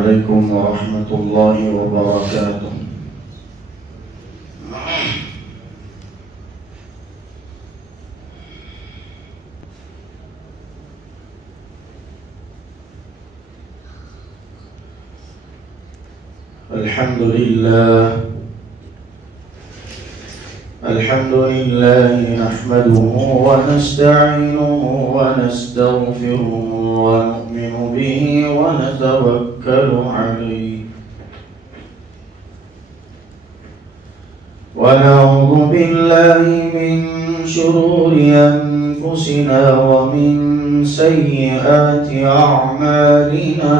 عليكم ورحمة الله وبركاته. الحمد لله نحمده ونستعينه ونستغفره ونؤمن به ونتوكل عليه ونعوذ بالله من شرور أنفسنا ومن سيئات أعمالنا.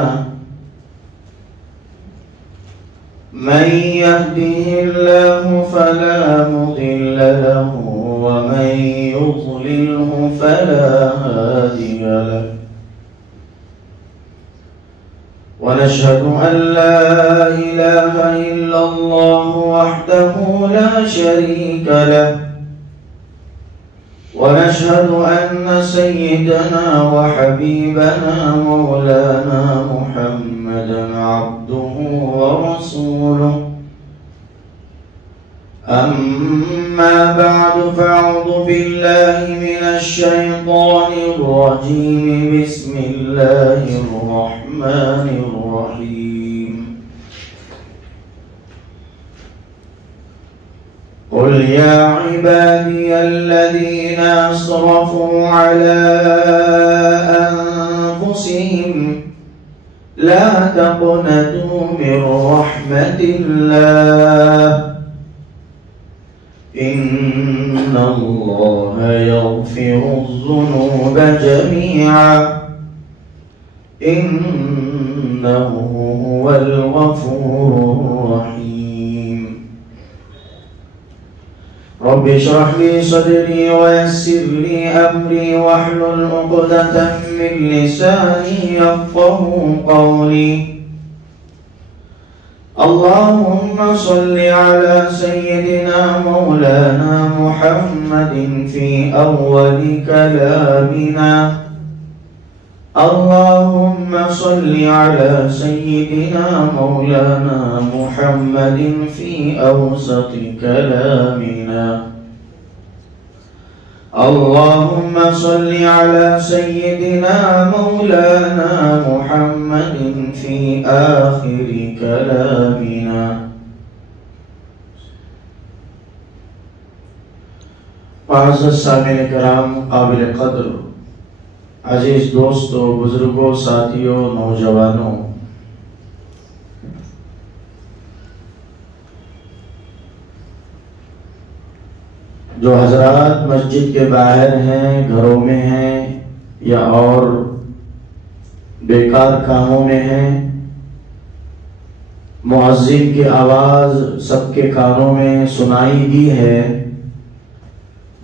من يهده الله فلا مضل له ومن يضلله فلا هادي له. ونشهد أن لا إله إلا الله وحده لا شريك له. ونشهد أن سيدنا وحبيبنا مولانا محمدا عبده ورسوله. أما بعد فأعوذ بالله من الشيطان الرجيم. بسم الله الرحمن الرحيم. قل يا عبادي الذين أسرفوا على أنفسهم لا تقنطوا من رحمة الله إن الله يغفر الذنوب جميعا إنه هو الغفور الرحيم. رب اشرح لي صدري ويسر لي أمري واحلل عقدة من لساني يفقهوا قولي. اللهم صل على سيدنا مولانا محمد في أول كلامنا. اللهم صل على سيدنا مولانا محمد في أوسط كلامنا. اللهم صل على سيدنا مولانا محمد في آخر كلامنا. معزز سامعین کرام، قابل قدر عزیز دوستوں، بزرگوں، ساتھیوں، نوجوانوں، جو حضرات مسجد کے باہر ہیں، گھروں میں ہیں یا اور بیکار کاموں میں ہیں، مؤذن کی آواز سب کے کانوں میں سنائی دی ہے.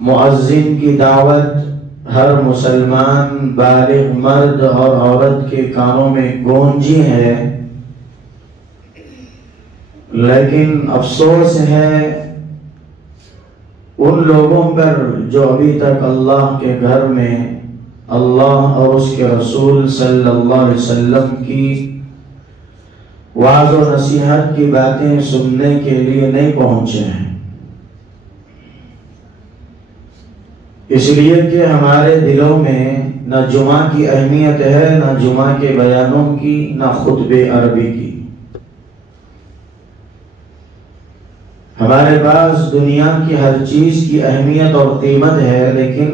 مؤذن کی دعوت ہر مسلمان بالغ مرد اور عورت کے کانوں میں گونجی ہے. لیکن افسوس ہے ان لوگوں پر جو ابھی تک اللہ کے گھر میں اللہ اور اس کے رسول صلی اللہ علیہ وسلم کی وعظ و نصیحت کی باتیں سننے کے لیے نہیں پہنچے ہیں. اس لیے کہ ہمارے دلوں میں نہ جمعہ کی اہمیت ہے، نہ جمعہ کے بیانوں کی، نہ خطبہ عربی کی. ہمارے پاس دنیا کی ہر چیز کی اہمیت اور قیمت ہے، لیکن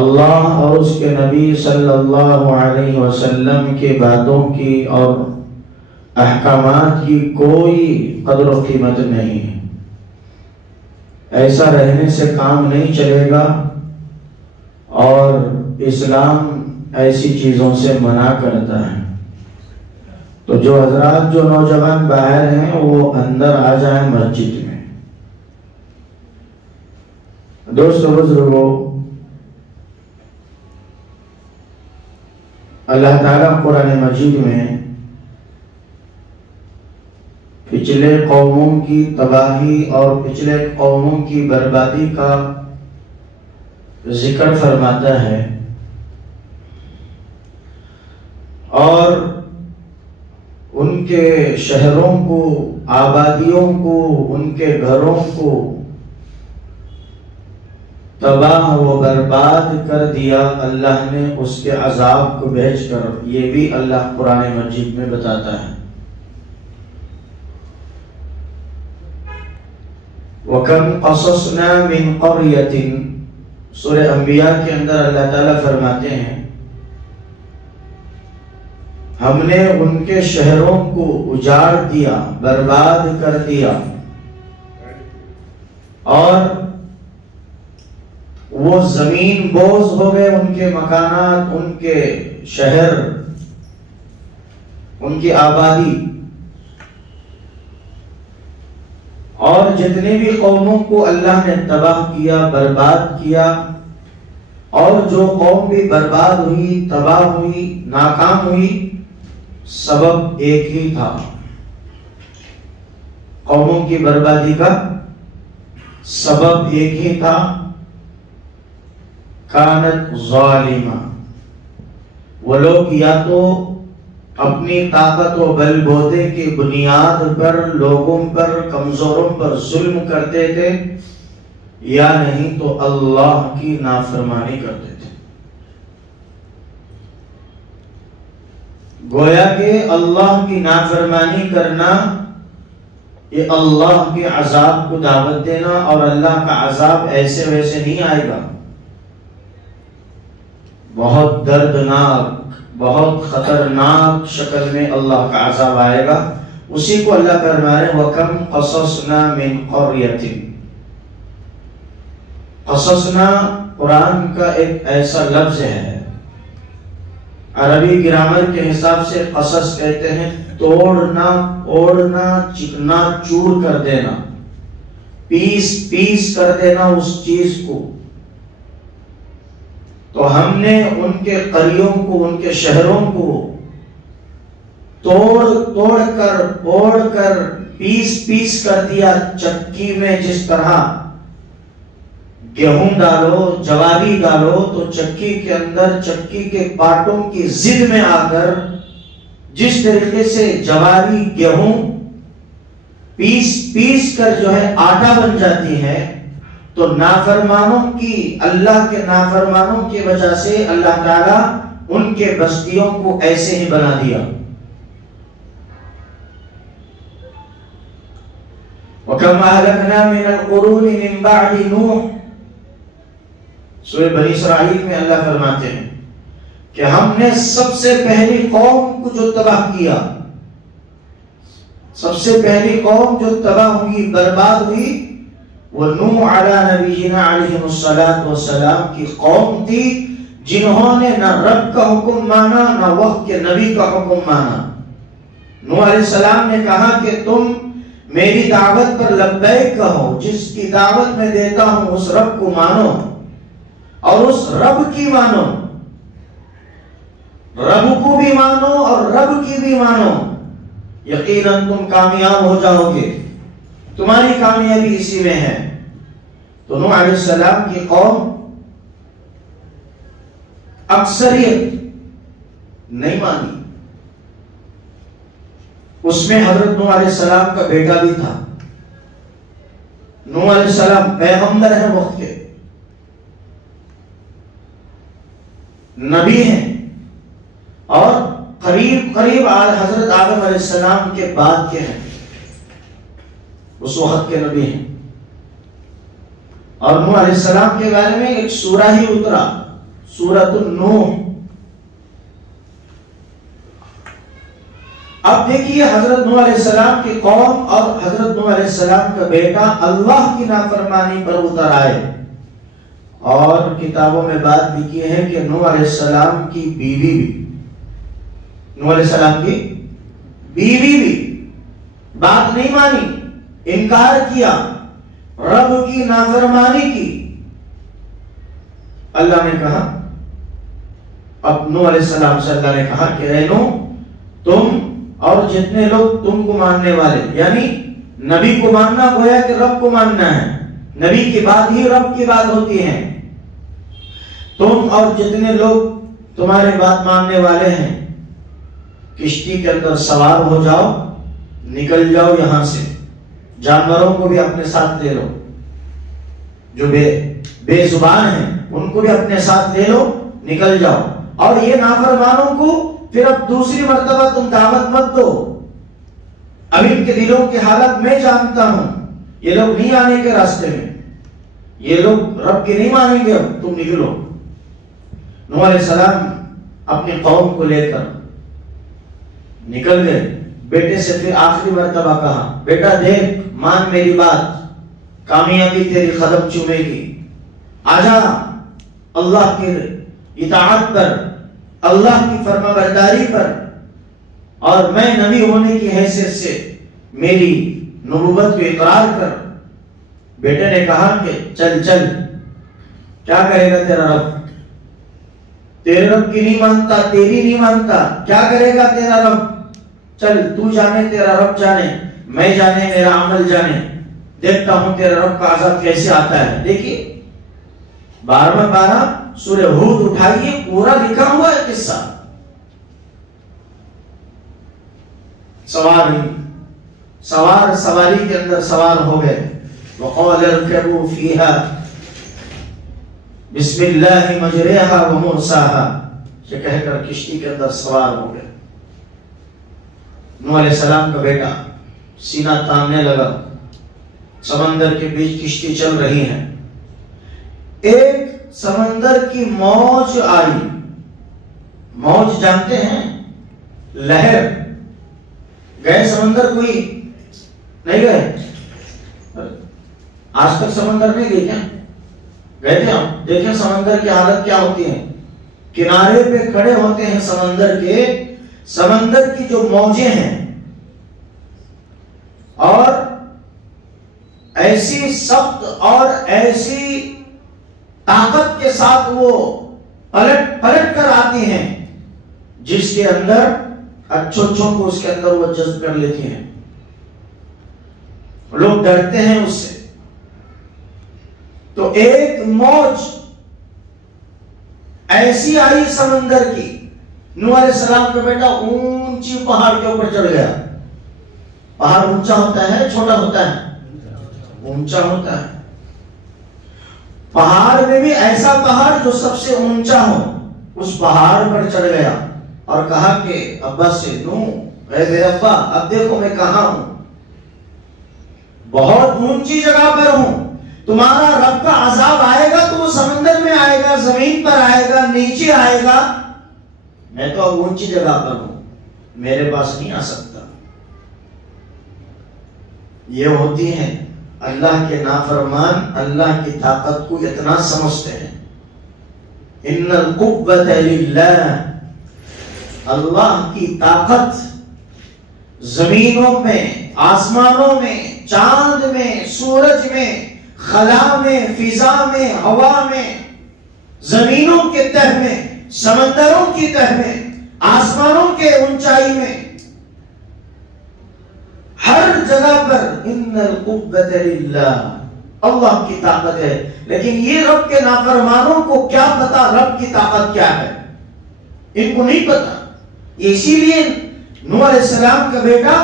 اللہ اور اس کے نبی صلی اللہ علیہ وسلم کے باتوں کی اور احکامات کی کوئی قدر و قیمت نہیں ہے. ایسا رہنے سے کام نہیں چلے گا، اور اسلام ایسی چیزوں سے منع کرتا ہے. تو جو حضرات، جو نوجوان باہر ہیں، وہ اندر آ جائیں مسجد میں. دوستو، بزرگوں، اللہ تعالیٰ قرآن مجید میں پچھلے قوموں کی تباہی اور پچھلے قوموں کی بربادی کا ذکر فرماتا ہے، اور ان کے شہروں کو، آبادیوں کو، ان کے گھروں کو تباہ و برباد کر دیا اللہ نے اس کے عذاب کو بھیج کر۔ یہ بھی اللہ قرآن مجید میں بتاتا ہے۔ وَكَمْ قَصَصْنَا مِنْ قَرْيَةٍ سورہ انبیاء کے اندر اللہ تعالیٰ فرماتے ہیں ہم نے ان کے شہروں کو اجاڑ دیا، برباد کر دیا، اور وہ زمین بوز ہو گئے، ان کے مکانات، ان کے شہر، ان کی آبادی، اور جتنے بھی قوموں کو اللہ نے تباہ کیا، برباد کیا، اور جو قوم بھی برباد ہوئی، تباہ ہوئی، ناکام ہوئی، سبب ایک ہی تھا۔ قوموں کی بربادی کا سبب ایک ہی تھا، کانت ظالمہ، وہ لوگ یا تو اپنی طاقت و بل بوتے کی بنیاد پر لوگوں پر، کمزوروں پر ظلم کرتے تھے، یا نہیں تو اللہ کی نافرمانی کرتے تھے۔ گویا کہ اللہ کی نافرمانی کرنا یہ اللہ کے عذاب کو دعوت دینا، اور اللہ کا عذاب ایسے ویسے نہیں آئے گا، بہت دردناک، بہت خطرناک شکل میں اللہ کا عذاب آئے گا۔ اسی کو اللہ فرما رہے ہیں وَكَمْ قَصَصْنَا مِنْ قَرْيَةٍ۔ قصصنا قرآن کا ایک ایسا لفظ ہے، عربی گرامر کے حساب سے قصص کہتے ہیں توڑنا، اوڑنا، چکنا چور کر دینا، پیس پیس کر دینا اس چیز کو۔ تو ہم نے ان کے قریوں کو، ان کے شہروں کو توڑ کر، اوڑ کر، پیس پیس کر دیا چکی میں۔ جس طرح گیہوں ڈالو، جواری ڈالو تو چکی کے اندر چکی کے پارٹوں کی زد میں آ کر جس طریقے سے جواری، گیہوں پیس پیس کر جو ہے آٹا بن جاتی ہے، تو نافرمانوں کی، اللہ کے نافرمانوں کی وجہ سے اللہ تعالیٰ ان کے بستیوں کو ایسے ہی بنا دیا۔ وَكَمْ أَهْلَكْنَا مِنَ الْقُرُونِ مِنْ بَعْدِ نُوحٍ، سورہ بنی اسرائیل میں اللہ فرماتے ہیں کہ ہم نے سب سے پہلی قوم کو جو تباہ کیا، سب سے پہلی قوم جو تباہ ہوئی، برباد ہوئی، وہ نوح علی نبینا علیہ السلام کی قوم تھی، جنہوں نے نہ رب کا حکم مانا، نہ وقت کے نبی کا حکم مانا۔ نوح علیہ السلام نے کہا کہ تم میری دعوت پر لبیک کہو، جس کی دعوت میں دیتا ہوں اس رب کو مانو، اور اس رب کی مانو، رب کو بھی مانو اور رب کی بھی مانو، یقیناً تم کامیاب ہو جاؤ گے، تمہاری کامیابی اسی میں ہے۔ تو نوح علیہ السلام کی قوم اکثریت نہیں مانی، اس میں حضرت نوح علیہ السلام کا بیٹا بھی تھا۔ نوح علیہ السلام پیغمبر ہیں، وقت کے نبی ہیں، اور قریب حضرت آدم علیہ السلام کے بعد کے ہیں، اس وقت کے نبی ہیں۔ اور نوح علیہ السلام کے بارے میں ایک سورہ ہی اترا، سورۃ النوح۔ اب دیکھیے حضرت نوح علیہ السلام کی قوم اور حضرت نوح علیہ السلام کا بیٹا اللہ کی نافرمانی پر اتر آئے، اور کتابوں میں بات لکھی ہے کہ نوح علیہ السلام کی بیوی بھی، نوح علیہ السلام کی بیوی بھی بات نہیں مانی، انکار کیا، رب کی نافرمانی کی۔ اللہ نے کہا، اب نوح علیہ السلام سے اللہ نے کہا کہ اے نوح، تم اور جتنے لوگ تم کو ماننے والے، یعنی نبی کو ماننا گویا کہ رب کو ماننا ہے، نبی کی بات ہی رب کی بات ہوتی ہے، تم اور جتنے لوگ تمہارے بات ماننے والے ہیں، کشتی کے اندر سوار ہو جاؤ، نکل جاؤ یہاں سے، جانوروں کو بھی اپنے ساتھ لے لو، جو بے زبان ہیں ان کو بھی اپنے ساتھ لے لو، نکل جاؤ، اور یہ نافرمانوں کو پھر اب دوسری مرتبہ تم دعوت مت دو، اب ان کے دلوں کی حالت میں جانتا ہوں، یہ لوگ نہیں آنے کے راستے میں، یہ لوگ رب کے نہیں مانیں گے، اب تم نکلو۔ نوح علیہ السلام اپنی قوم کو لے کر نکل گئے، بیٹے سے پھر آخری مرتبہ کہا، بیٹا دیکھ، مان میری بات، کامیابی تیری قدم چومے گی، آجا اللہ کی اطاعت پر، اللہ کی فرما برداری پر، اور میں نبی ہونے کی حیثیت سے میری نبوت کو اقرار کر۔ بیٹے نے کہا کہ چل چل، کیا کہے گا تیرا رب؟ تیرے رب کی نہیں مانتا، تیری نہیں مانتا، کیا کرے گا تیرا رب؟ چل، تو جانے، تیرا رب جانے، میں جانے، میرا عمل جانے، دیکھتا ہوں تیرا رب کا عذاب کیسے آتا ہے۔ دیکھیے 12 سورہ ہود اٹھائیے، پورا لکھا ہوا ہے قصہ۔ سواری کے اندر سوار ہو گئے، وقال اركبوا فيها بسم اللہ مجریہا و مرساہا، یہ کہہ کر کشتی کے اندر سوار ہو گئے۔ نوح علیہ السلام کا بیٹا سینہ تاننے لگا، سمندر کے بیچ کشتی چل رہی ہے، ایک سمندر کی موج آئی۔ موج جانتے ہیں؟ لہر۔ گئے سمندر کوئی؟ نہیں گئے؟ آج تک سمندر نہیں گئے کیا؟ گئے تھے آپ؟ دیکھیں سمندر کی حالت کیا ہوتی ہے، کنارے پہ کھڑے ہوتے ہیں سمندر کے، سمندر کی جو موجیں ہیں، اور ایسی سخت اور ایسی طاقت کے ساتھ وہ پلٹ کر آتی ہیں، جس کے اندر اچھوں کو اس کے اندر وہ جذب کر لیتی ہیں، لوگ ڈرتے ہیں اس سے۔ تو ایک موج ایسی آئی سمندر کی، نوح علیہ السلام کا بیٹا اونچی پہاڑ کے اوپر چڑھ گیا۔ پہاڑ اونچا ہوتا ہے چھوٹا ہوتا ہے؟ اونچا ہوتا ہے۔ پہاڑ میں بھی ایسا پہاڑ جو سب سے اونچا ہو، اس پہاڑ پر چڑھ گیا اور کہا کہ ابا سے، نوح اے میرے ابا، اب دیکھو میں کہاں ہوں، بہت اونچی جگہ پر ہوں، تمہارا رب کا عذاب آئے گا تو وہ سمندر میں آئے گا، زمین پر آئے گا، نیچے آئے گا، میں تو اب اونچی جگہ پر ہوں، میرے پاس نہیں آ سکتا۔ یہ ہوتی ہیں اللہ کے نافرمان، اللہ کی طاقت کو اتنا سمجھتے ہیں۔ ان القوۃ للہ، اللہ کی طاقت زمینوں میں، آسمانوں میں، چاند میں، سورج میں، خلا میں، فضا میں، ہوا میں، زمینوں کے تہ میں، سمندروں کی تہ میں، آسمانوں کے اونچائی میں، ہر جگہ پر ان القوۃ للہ، اللہ کی طاقت ہے۔ لیکن یہ رب کے نافرمانوں کو کیا پتا رب کی طاقت کیا ہے، ان کو نہیں پتا۔ اسی لیے نوح علیہ السلام کا بیٹا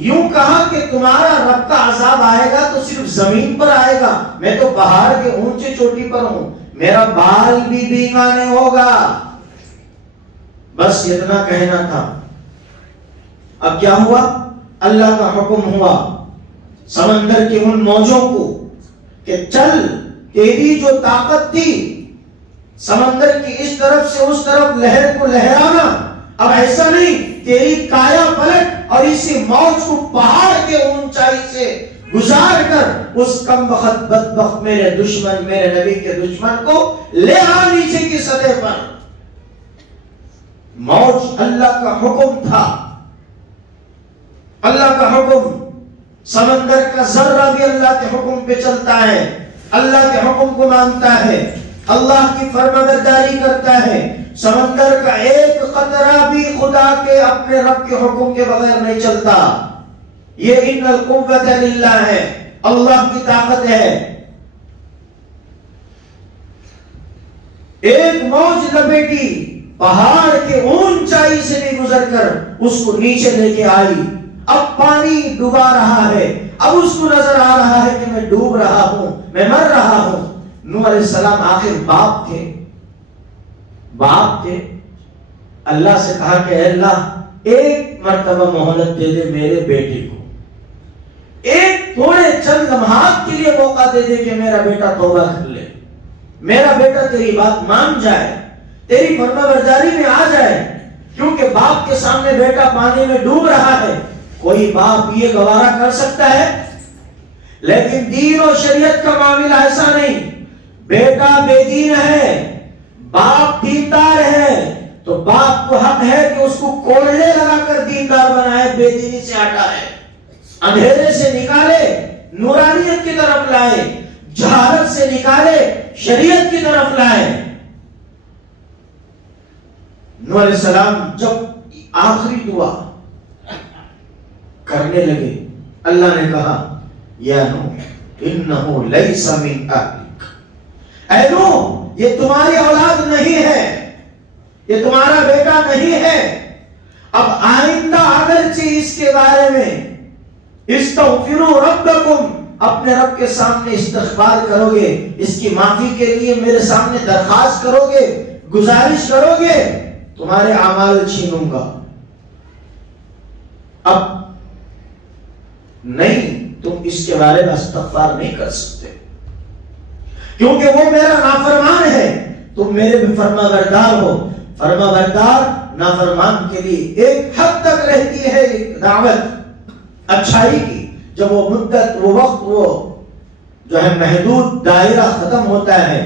یوں کہا کہ تمہارا رب کا عذاب آئے گا تو صرف زمین پر آئے گا، میں تو پہاڑ کے اونچے چوٹی پر ہوں، میرا بال بھی بھیگا نہیں ہوگا، بس اتنا کہنا تھا۔ اب کیا ہوا؟ اللہ کا حکم ہوا سمندر کے ان موجوں کو کہ چل، تیری جو طاقت تھی سمندر کی اس طرف سے اس طرف لہر کو لہرانا، اب ایسا نہیں، تیری کایا پلٹ اور اسی موج کو پہاڑ کے اونچائی سے گزار کر اس کم بخت بدبخت میرے دشمن، میرے نبی کے دشمن کو لے آ نیچے کی سطح پر۔ موج اللہ کا حکم تھا، اللہ کا حکم، سمندر کا ذرہ بھی اللہ کے حکم پہ چلتا ہے، اللہ کے حکم کو مانتا ہے، اللہ کی فرمانبرداری کرتا ہے، سمندر کا ایک قطرہ بھی خدا کے اپنے رب کے حکم کے بغیر نہیں چلتا۔ یہ ان القوۃ للہ ہے، اللہ کی طاقت ہے۔ ایک موج لپیٹی پہاڑ کے اونچائی سے بھی گزر کر اس کو نیچے لے کے آئی. اب پانی ڈوبا رہا ہے, اب اس کو نظر آ رہا ہے کہ میں ڈوب رہا ہوں, میں مر رہا ہوں. نوح علیہ السلام آخر باپ تھے. اللہ سے کہا کہ اے اللہ ایک مرتبہ مہلت دے دے میرے بیٹے کو, ایک تھوڑے چند لمحات کے لیے موقع دے دے کہ میرا بیٹا توبہ کر لے, میرا بیٹا تیری بات مان جائے, تیری فرما برداری میں آ جائے. کیونکہ باپ کے سامنے بیٹا پانی میں ڈوب رہا ہے, کوئی باپ یہ گوارا کر سکتا ہے؟ لیکن دین اور شریعت کا معاملہ ایسا نہیں. بیٹا بے دین ہے, باپ دیندار ہے, تو باپ کو حق ہے کہ اس کو کوڑلے لگا کر دیندار بنائے, بے دینی سے ہٹائے, اندھیرے سے نکالے, نورانیت کی طرف لائے, جہالت سے نکالے, شریعت کی طرف لائے. نوح علیہ السلام جب آخری دعا کرنے لگے, اللہ نے کہا یا نوح انہو لیس من اہلک, اے نوح یہ تمہاری اولاد نہیں ہے, یہ تمہارا بیٹا نہیں ہے. اب آئندہ اگرچہ اس کے بارے میں استغفروا ربکم, اپنے رب کے سامنے استغفار کرو گے, اس کی معافی کے لیے میرے سامنے درخواست کرو گے, گزارش کرو گے, تمہارے اعمال چھینوں گا. اب نہیں, تم اس کے بارے میں استغفار نہیں کر سکتے کیونکہ وہ میرا نافرمان ہے, تم میرے بھی فرما بردار ہو. فرما بردار نافرمان کے لیے ایک حد تک رہتی ہے دعوت اچھائی کی, جب وہ مدت, وہ وقت, وہ جو ہے محدود دائرہ ختم ہوتا ہے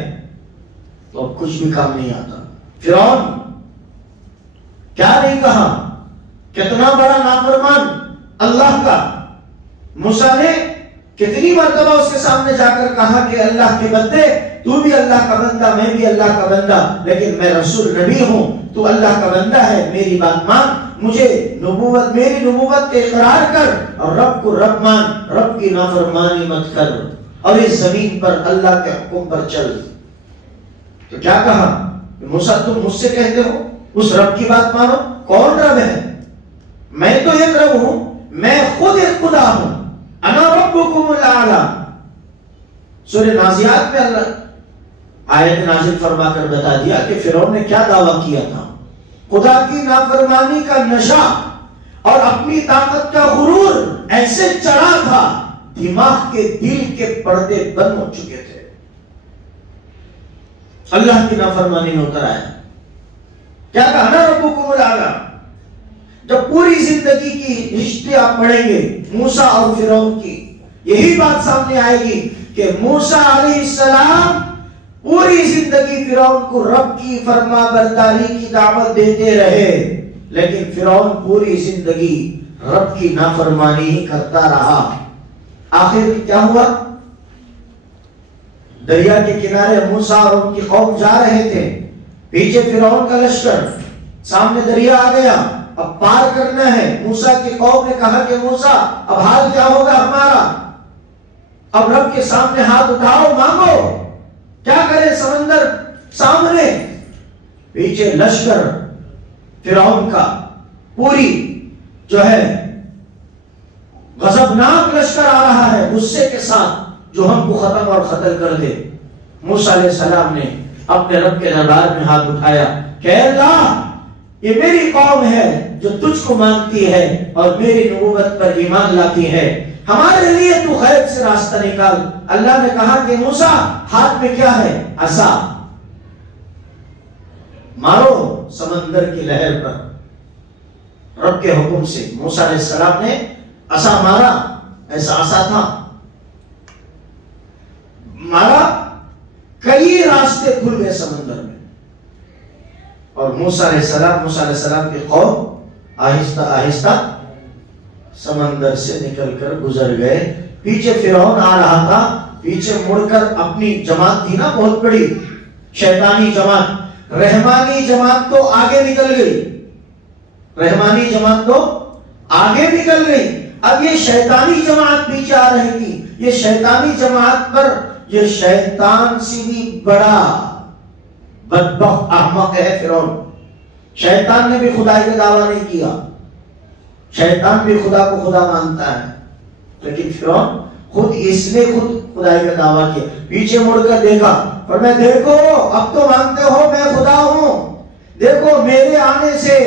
تو اب کچھ بھی کام نہیں آتا. فرعون کیا نہیں کہا, کتنا بڑا نافرمان اللہ کا. موسیٰ نے کتنی مرتبہ اس کے سامنے جا کر کہا کہ اللہ کے بندے, تو بھی اللہ کا بندہ, میں بھی اللہ کا بندہ, لیکن میں رسول نبی ہوں, تو اللہ کا بندہ ہے, میری بات مان, مجھے نبوت, میری نبوت کے اقرار کر, اور رب کو رب مان, رب کی نافرمانی مت کر, اور اس زمین پر اللہ کے حکم پر چل. تو کیا کہا موسیٰ, تم مجھ سے کہتے ہو اس رب کی بات مانو, کون رب ہے؟ میں تو ایک رب ہوں, میں خود ایک خدا ہوں, انا ربکم الاعلی. سورہ نازعات میں اللہ آیت نازل فرما کر بتا دیا کہ فرعون نے کیا دعویٰ کیا تھا. خدا کی نافرمانی کا نشہ اور اپنی طاقت کا غرور ایسے چڑھا تھا, دماغ کے دل کے پردے بند ہو چکے تھے. اللہ کی نافرمانی میں اتر آیا, کیا کہا نا ربکم الاعلی. جب پوری زندگی کی رشتے آپ پڑھیں گے موسیٰ اور فرعون کی, یہی بات سامنے آئے گی کہ موسیٰ علیہ السلام پوری زندگی فرعون کو رب کی فرما برداری کی دعوت دیتے رہے, لیکن فرعون پوری زندگی رب کی نافرمانی ہی کرتا رہا. آخر کیا ہوا؟ دریا کے کنارے موسیٰ اور ان کی قوم جا رہے تھے, پیچھے فرعون کا لشکر, سامنے دریا آ گیا, اب پار کرنا ہے. موسیٰ کی قوم نے کہا کہ موسیٰ اب حال کیا ہوگا ہمارا, اب رب کے سامنے ہاتھ اٹھاؤ, مانگو, کیا کرے؟ سمندر سامنے, پیچھے لشکر فرعون کا, پوری جو ہے غضبناک لشکر آ رہا ہے غصے کے ساتھ, جو ہم کو ختم اور قتل کر دے. موسیٰ علیہ السلام نے اپنے رب کے دربار میں ہاتھ اٹھایا کہ اللہ یہ میری قوم ہے جو تجھ کو مانتی ہے اور میری نبوت پر ایمان لاتی ہے, ہمارے لیے تو غیب سے راستہ نکال. اللہ نے کہا کہ موسیٰ ہاتھ میں کیا ہے؟ عصا, مارو سمندر کی لہر پر. رب کے حکم سے موسیٰ علیہ السلام نے عصا مارا, ایسا عصا تھا, مارا, کئی راستے کھل گئے سمندر میں, اور موسیٰ علیہ السلام کی قوم آہستہ آہستہ سمندر سے نکل کر گزر گئے. پیچھے فرعون آ رہا تھا, پیچھے مڑ کر اپنی جماعت تھی نا بہت بڑی شیطانی جماعت, رحمانی جماعت تو آگے نکل گئی, رحمانی جماعت تو آگے نکل گئی. اب یہ شیطانی جماعت پیچھے آ رہی تھی. یہ شیطانی جماعت پر یہ شیطان سے بھی بڑا بدبخت احمق ہے فرعون. شیطان نے بھی خدائی کا دعویٰ نہیں کیا، شیطان بھی خدا کو خدا مانتا ہے، لیکن فرعون خود اس نے خود خدائی کا دعویٰ کیا، پیچھے مڑ کر دیکھا، فرمایا دیکھو اب تو مانتے ہو میں خدا ہوں، دیکھو میرے آنے سے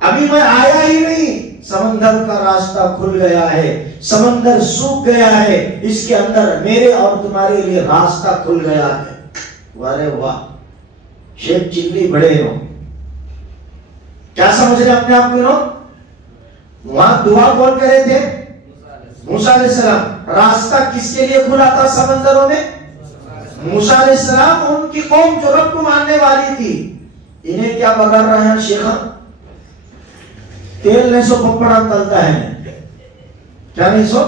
ابھی میں آیا ہی نہیں، سمندر کا راستہ کھل گیا ہے، سمندر سوکھ گیا ہے، اس کے اندر میرے اور تمہارے لیے راستہ کھل گیا ہے۔ وارے واہ، شیخ چلی بڑے ہو، کیا سمجھ رہے اپنے آپ کو؟ وہاں دعا کون کرے تھے؟ موسیٰ علیہ السلام۔ راستہ کس کے لیے کھلا تھا سمندروں میں؟ موسیٰ علیہ السلام، ان کی قوم جو رب کو ماننے والی تھی۔ انہیں کیا بگڑ رہے ہیں شیخہ؟ تیل نہیں سو پپڑا تلتا ہے، کیا نہیں سو؟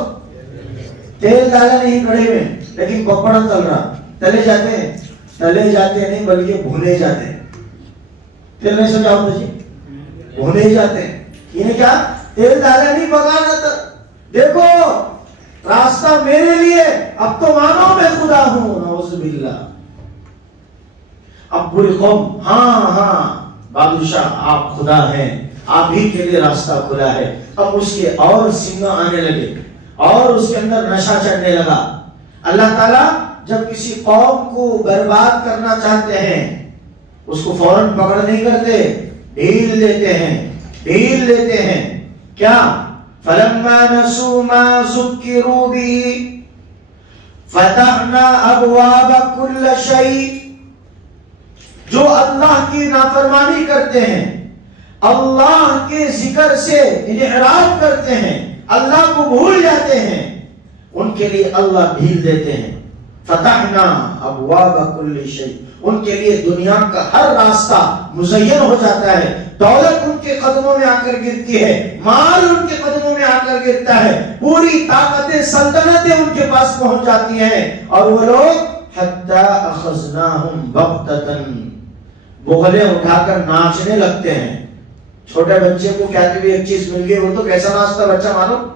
تیل ڈالا نہیں کڑھائی میں، لیکن پپڑا تل رہا، تلے جاتے ہیں، تلے جاتے نہیں بلکہ بھونے جاتے ہیں۔ تیل نہیں سو جاؤ تو جی بھونے جاتے ہیں۔ انہیں کیا؟ تیل ڈالا نہیں پکانا تھا، دیکھو راستہ میرے لیے، اب تو مانو میں خدا ہوں، نعوذ باللہ۔ اب پوری قوم ہاں بادشاہ آپ خدا ہیں، آپ ہی کے لیے راستہ کھلا ہے۔ اب اس کے اور سینہ آنے لگے اور اس کے اندر نشہ چڑھنے لگا۔ اللہ تعالیٰ جب کسی قوم کو برباد کرنا چاہتے ہیں اس کو فوراً پکڑ نہیں کرتے، ڈھیل دیتے ہیں، ڈھیل دیتے ہیں۔ کیا؟ فَلَمَّا نَسُوا مَا ذُكِّرُوا بِهِ فَتَحْنَا أَبْوَابَ كُلِّ شَيْءٍ۔ جو اللہ کی نافرمانی کرتے ہیں، اللہ کے ذکر سے انحراف کرتے ہیں، اللہ کو بھول جاتے ہیں، ان کے لیے اللہ ڈھیل دیتے ہیں۔ فتحنا ابواب کل شیء، ان کے لیے دنیا کا ہر راستہ مزین ہو جاتا ہے، دولت ان کے قدموں میں آ کر گرتی ہے، مال ان کے قدموں میں آ کر گرتا ہے، پوری طاقتیں سلطنتیں ان کے پاس پہنچ جاتی ہیں، اور وہ لوگ حتی اخذناہم بغتۃ، بغلیں اٹھا کر ناچنے لگتے ہیں۔ چھوٹے بچے کو کہتے ہوئے ایک چیز مل گئی، وہ تو کیسا ناچتا بچہ معلوم؟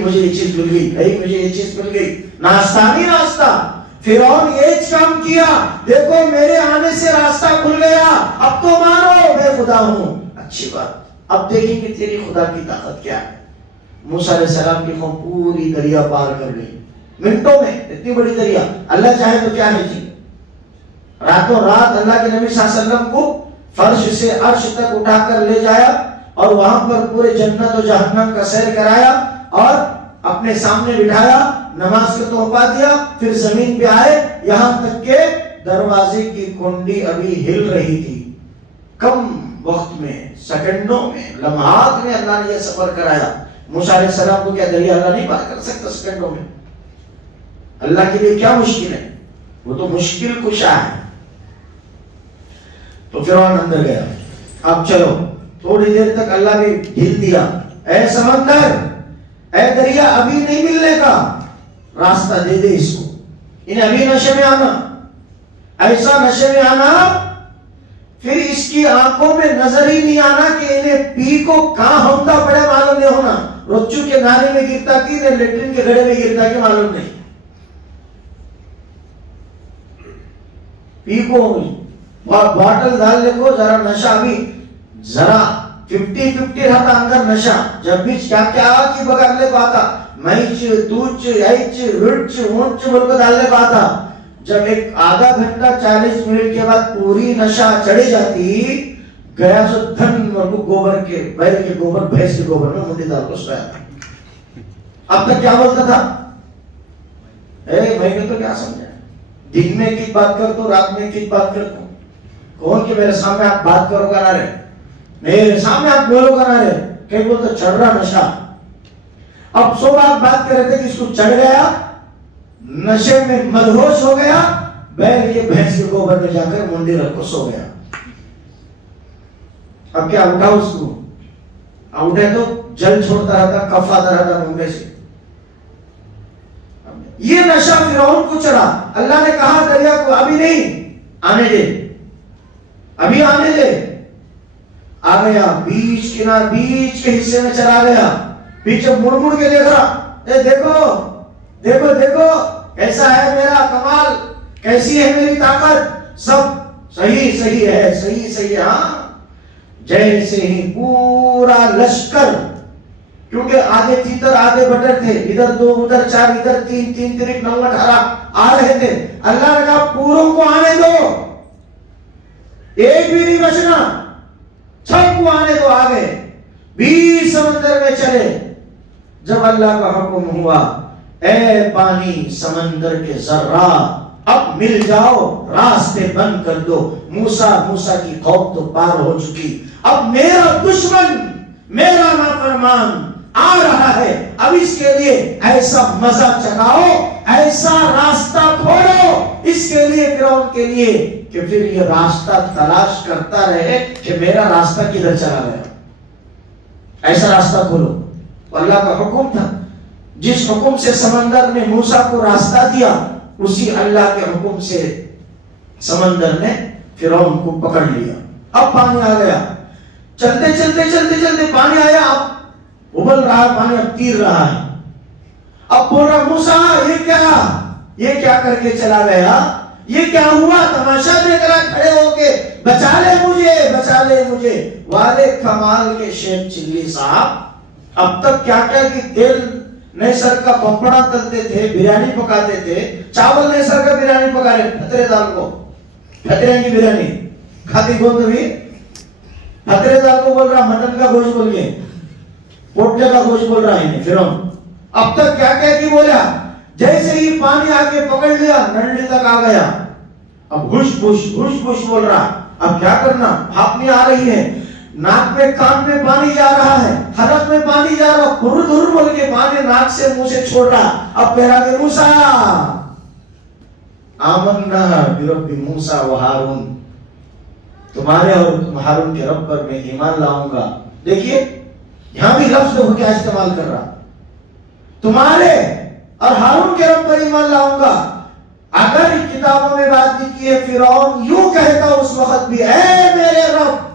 مجھے یہ چیز مل گئی، مجھے یہ چیز مل گئی، ناچتا نہیں ناچتا۔ فرعون یہ کام کیا، دیکھو میرے آنے سے راستہ کھل گیا، اب تو مانو میں خدا ہوں۔ اچھی بات، اب دیکھیں کہ تیری خدا کی طاقت کیا ہے۔ موسیٰ علیہ السلام کی قوم پوری دریا پار کر گئی منٹوں میں، اتنی بڑی دریا، اللہ چاہے تو کیا ہے جی، راتوں رات اللہ کے نبی صلی اللہ علیہ وسلم کو فرش سے عرش تک اٹھا کر لے جایا اور وہاں پر پورے جنت و جہنم کا سیر کرایا اور اپنے سامنے بٹھایا، نماز کا تحفہ دیا، پھر زمین پہ آئے، یہاں تک کہ دروازے کی کنڈی ابھی ہل رہی تھی۔ کم وقت میں، سیکنڈوں میں، لمحات میں اللہ نے یہ سفر کرایا۔ موسیٰ علیہ السلام کو کیا دریا اللہ نہیں پار کر سکتا سیکنڈوں میں؟ اللہ کے لیے کیا مشکل ہے؟ وہ تو مشکل کشا ہے۔ تو فرعون اندر گیا، اب چلو تھوڑی دیر تک اللہ نے ڈھیل دیا، اے سمندر، اے دریا، ابھی نہیں ملنے کا، راستہ دے دے اس کو، انہیں ابھی نشے میں آنا، ایسا نشے میں آنا پھر اس کی آنکھوں میں نظر ہی نہیں آنا کہ انہیں پی کو کہاں ہوتا پڑے معلوم نہیں ہونا، رچو کے نالے میں گرتا کی نے لیٹرین کے گھڑے میں گرتا کی معلوم نہیں، پی کو باٹل ڈالنے کو ذرا نشہ بھی ذرا 50-50 رہتا اندر نشہ، جب بھی کیا کیا کی بگڑنے کو آتا، میچ دوچ ایچ رچ اونچ بول کو ڈالنے کو آتا، جب ایک آدھا گھنٹہ 40 منٹ کے بعد پوری نشہ چڑھی جاتی، گیا سو دھن گوبر کے، بیل کے گوبر، بھینس کے گوبر میں منڈی دار کو سویا تھا۔ اب تک کیا بولتا تھا؟ میں نے تو کیا سمجھا، دن میں کی بات کر تو رات میں کی بات کر تو، کون کہ میرے سامنے آپ بات کرو گا نہ رہے، میرے سامنے آپ بولو گا نہ رہے، کہ وہ تو چڑھ رہا نشہ۔ اب سو آپ بات کر رہے تھے کہ اس کو چڑھ گیا، نشے میں مدہوش ہو گیا، بیل کے بھینس کے گوبر میں جا کر منڈی رکھ کو سو گیا۔ اب کیا اٹھا اس کو، اٹھے تو جل چھوڑتا رہتا، کف آتا رہتا منڈے سے۔ یہ نشہ فرعون کو چڑھا، اللہ نے کہا دریا کو ابھی نہیں آنے دے، ابھی آنے دے، آ گیا بیچ کنار، بیچ کے حصے میں چلا گیا، پیچھے مڑ مڑ کے دیکھ رہا، دیکھو دیکھو دیکھو کیسا ہے میرا کمال، کیسی ہے میری طاقت، سب صحیح صحیح ہے، صحیح صحیح ہے، ہاں جیسے ہی پورا لشکر، کیونکہ آدھے تیتر آدھے بٹر تھے، ادھر 2 ادھر 4 ادھر 3 3 3 9 18 آ رہے تھے، اللہ نے کہا پوروں کو آنے دو، ایک بھی نہیں بچنا، سب کو آنے دو، آگے 20 سمندر میں چلے۔ جب اللہ کا حکم ہوا اے پانی سمندر کے ذرات اب مل جاؤ، راستے بند کر دو، موسیٰ کی قوم تو پار ہو چکی، اب میرا دشمن میرا نافرمان آ رہا ہے، اب اس کے لیے ایسا مزہ چکاؤ، ایسا راستہ کھولو اس کے لیے، فرعون کے لیے، کہ پھر یہ راستہ تلاش کرتا رہے کہ میرا راستہ کدھر چلا گیا، ایسا راستہ کھولو۔ اللہ کا حکم تھا، جس حکم سے سمندر نے موسیٰ کو راستہ دیا، اسی اللہ کے حکم سے سمندر نے فرعون کو پکڑ لیا۔ اب پانی آ گیا، چلتے چلتے چلتے چلتے پانی آیا، اب ابل رہا پانی، اب تیر رہا ہے، اب بول رہا موسیٰ یہ کیا کر کے چلا گیا، یہ کیا ہوا، تماشا دیکھ رہا کھڑے ہو کے، بچا لے مجھے بچا لے مجھے۔ والے کمال کے شیخ چلی صاحب اب تک کیا کیا کہ تیل نہیں سر کا پپڑا تلتے تھے، بریانی پکاتے تھے، چاول نہیں سر کا بریانی پکا رہے، پھترے دال کو، پھترے کی بریانی کھاتی کون کبھی، پھترے دال کو بول رہا مٹن کا گوشت بول کے، پوٹلے کا گوشت بول رہا ہے فرعون۔ اب تک کیا کیا کی بولا، جیسے ہی پانی آگے پکڑ لیا ننڈی تک آ گیا، اب ہوش ہوش بول رہا، اب کیا کرنا، بھاپنی آ رہی ہے، ناک میں کان میں پانی جا رہا ہے، حلق میں پانی جا رہا، دھر دھر بول کے پانی ناک سے منہ سے چھوڑ رہا۔ اب کہہ رہا کہ موسیٰ آمنا برب موسیٰ و ہارون، تمہارے اور ہارون کے رب پر میں ایمان لاؤں گا۔ دیکھیے یہاں بھی لفظ کو کیا استعمال کر رہا، تمہارے اور ہارون کے رب پر ایمان لاؤں گا۔ اگر کتابوں میں بات لکھی ہے فرعون یوں کہتا اس وقت بھی، اے میرے رب،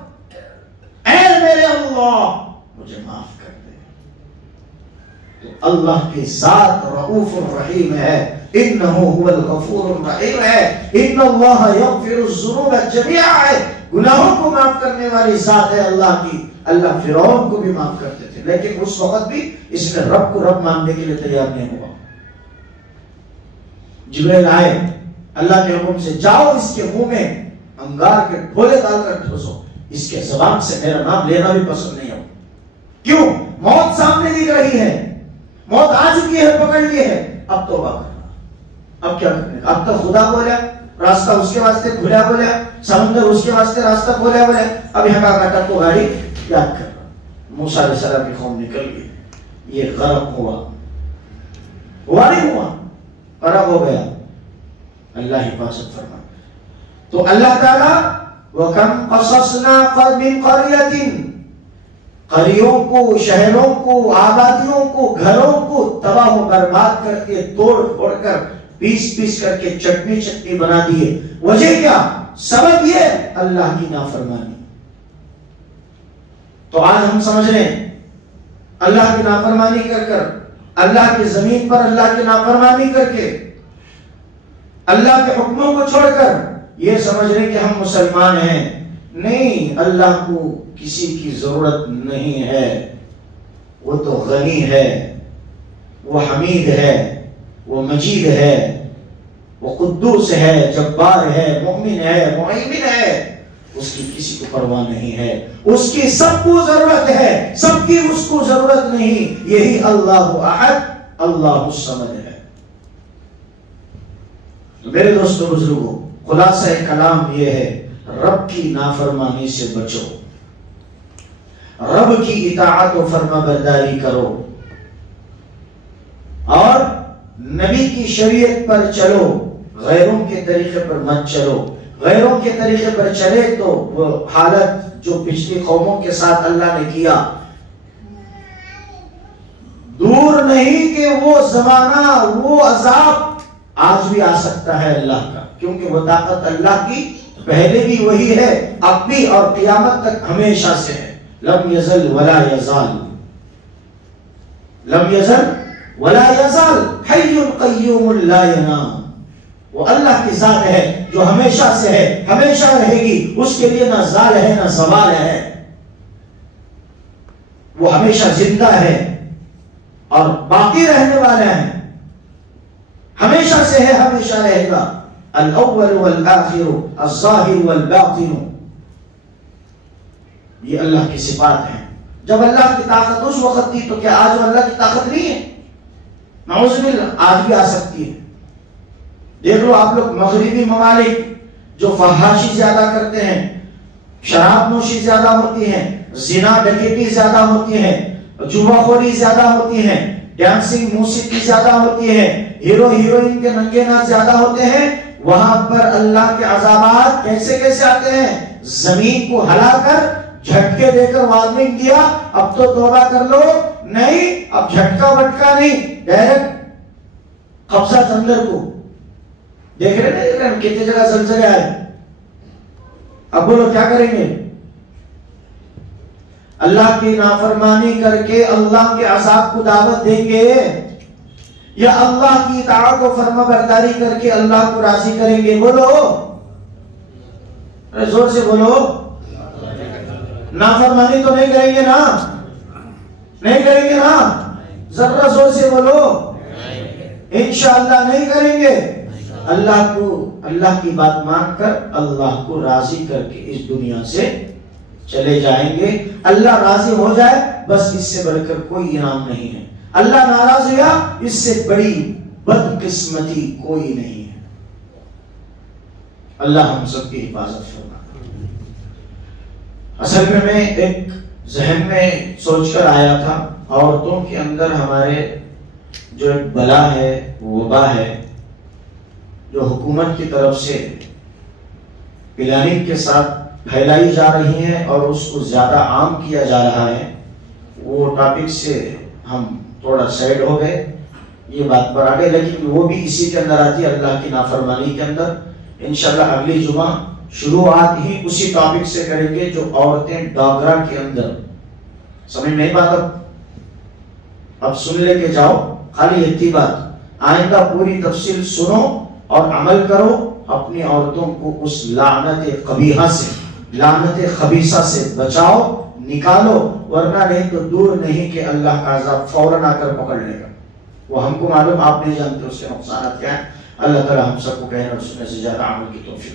اے میرے اللہ، مجھے معاف کر دے۔ تو اللہ کے ساتھ رؤوف الرحیم ہے، انہ هو الغفور الرحیم ہے، ان اللہ یغفر الذنوب جميعا ہے، گناہوں کو معاف کرنے والی ذات ہے اللہ کی۔ اللہ فرعون کو بھی معاف کرتے تھے، لیکن اس وقت بھی اس نے رب کو رب ماننے کے لیے تیار نہیں ہوا۔ جبریل آئے اللہ کے حکم سے، جاؤ اس کے منہ میں انگار کے ڈھولے ڈال کر ٹھوسو، اس کے زبان سے میرا نام لینا بھی پسند نہیں ہو۔ کیوں؟ موت سامنے دکھ رہی ہے، موت آ چکی ہے، پکڑ لی ہے، اب توبہ کرنا، اب کیا کرنے کا؟ اب تک خدا بولا راستہ اس کے واسطے کھلا، بولا سمندر اس کے واسطے راستہ کھولا، بولا اب یہاں کا کاٹا کو گاڑی یاد کر رہا۔ موسیٰ علیہ السلام کی قوم نکل گئی، یہ غرق ہوا نہیں ہوا، غرق ہو گیا، اللہ حفاظت فرما۔ تو اللہ تعالیٰ وَكَمْ قَصَصْنَا مِنْ قَرْيَةٍ، قریوں کو، شہروں کو، آبادیوں کو، گھروں کو تباہ و برباد کر کے، توڑ پھوڑ کر، پیس کر کے چٹنی بنا دیے۔ وجہ کیا؟ سبب یہ اللہ کی نافرمانی۔ تو آج ہم سمجھ رہے ہیں اللہ کی نافرمانی کر اللہ کی زمین پر اللہ کی نافرمانی کر کے، اللہ کے حکموں کو چھوڑ کر یہ سمجھ رہے کہ ہم مسلمان ہیں۔ نہیں، اللہ کو کسی کی ضرورت نہیں ہے، وہ تو غنی ہے، وہ حمید ہے، وہ مجید ہے، وہ قدوس ہے، جبار ہے، مومن ہے، مہیمن ہے، اس کی کسی کو پرواہ نہیں ہے، اس کی سب کو ضرورت ہے، سب کی اس کو ضرورت نہیں۔ یہی اللہ احد، اللہ الصمد ہے۔ میرے دوستو بزرگوں، خلاصہ کلام یہ ہے، رب کی نافرمانی سے بچو، رب کی اطاعت و فرما برداری کرو، اور نبی کی شریعت پر چلو، غیروں کے طریقے پر مت چلو۔ غیروں کے طریقے پر چلے تو وہ حالت جو پچھلی قوموں کے ساتھ اللہ نے کیا، دور نہیں کہ وہ زمانہ، وہ عذاب آج بھی آ سکتا ہے اللہ کا، کیونکہ وہ طاقت اللہ کی پہلے بھی وہی ہے، اب بھی، اور قیامت تک ہمیشہ سے ہے۔ لم یزل ولا یزال، لم یزل ولا یزال، حی قیوم لا ینام۔ وہ اللہ کی ذات ہے جو ہمیشہ سے ہے، ہمیشہ رہے گی، اس کے لیے نہ زال ہے نہ زوال ہے۔ وہ ہمیشہ زندہ ہے اور باقی رہنے والا ہے، ہمیشہ سے ہے، ہمیشہ رہے گا۔ الاول والآخر الظاہر والباطن، یہ اللہ کی صفات ہیں۔ جب اللہ کی طاقت اس وقت تھی تو کیا آج اللہ کی طاقت نہیں ہے؟ نعوذ باللہ، آج بھی آ سکتی ہے۔ دیکھ لو آپ لوگ مغربی ممالک جو فحاشی زیادہ کرتے ہیں، شراب نوشی زیادہ ہوتی ہے، زنا ڈکیتی زیادہ ہوتی ہے، جوا خوری زیادہ ہوتی ہے، ڈانسنگ موسیقی زیادہ ہوتی ہے، ہیرو ہیروئن کے ننگے ناچ زیادہ ہوتے ہیں، وہاں پر اللہ کے عذابات کیسے کیسے آتے ہیں؟ زمین کو ہلا کر جھٹکے دے کر وارننگ دیا، اب تو توبہ کر لو، نہیں اب جھٹکا وٹکا نہیں، ڈائریکٹ قبضہ جنگل کو۔ دیکھ رہے ہیں کتنے جگہ زلزلے آئے، اب بولو کیا کریں گے؟ اللہ کی نافرمانی کر کے اللہ کے عذاب کو دعوت دیں گے یا اللہ کی اطاعت و فرما برداری کر کے اللہ کو راضی کریں گے؟ بولو زور سے بولو۔ نافرمانی تو نہیں کریں گے نا؟ نہیں کریں گے نا؟ ذرا زور سے بولو۔ انشاءاللہ نہیں کریں گے۔ اللہ کی بات مان کر اللہ کو راضی کر کے اس دنیا سے چلے جائیں گے۔ اللہ راضی ہو جائے بس، اس سے بڑھ کر کوئی انعام نہیں ہے۔ اللہ ناراض ہوا، اس سے بڑی بدقسمتی کوئی نہیں ہے۔ اللہ ہم سب کی حفاظت فرمائے۔ اصل میں ایک ذہن میں سوچ کر آیا تھا، عورتوں کے اندر ہمارے جو ایک بلا ہے، وبا ہے، جو حکومت کی طرف سے پلاننگ کے ساتھ پھیلائی جا رہی ہے اور اس کو زیادہ عام کیا جا رہا ہے، وہ ٹاپک سے ہم تھوڑا سائڈ ہو گئے، یہ بات پر آگے، لیکن وہ بھی اسی کے اندر آتی ہے، اللہ کی نافرمانی کے اندر۔ انشاءاللہ اگلی جمعہ شروعات ہی اسی ٹاپک سے کریں گے، جو عورتیں ڈاگرا کے اندر۔ سمجھ نہیں بات؟ اب سن لے کے جاؤ، خالی اتنی بات، آئندہ پوری تفصیل سنو اور عمل کرو، اپنی عورتوں کو اس لعنت قبیحہ سے، لعنت خبیثہ سے بچاؤ، نکالو، ورنہ نہیں تو دور نہیں کہ اللہ کا عذاب فوراً آ کر پکڑ لے گا۔ وہ ہم کو معلوم، آپ نہیں جانتے اس کے نقصانات کیا ہیں۔ اللہ تعالی ہم سب کو کہنے اور سننے سے زیادہ عمل کی توفیق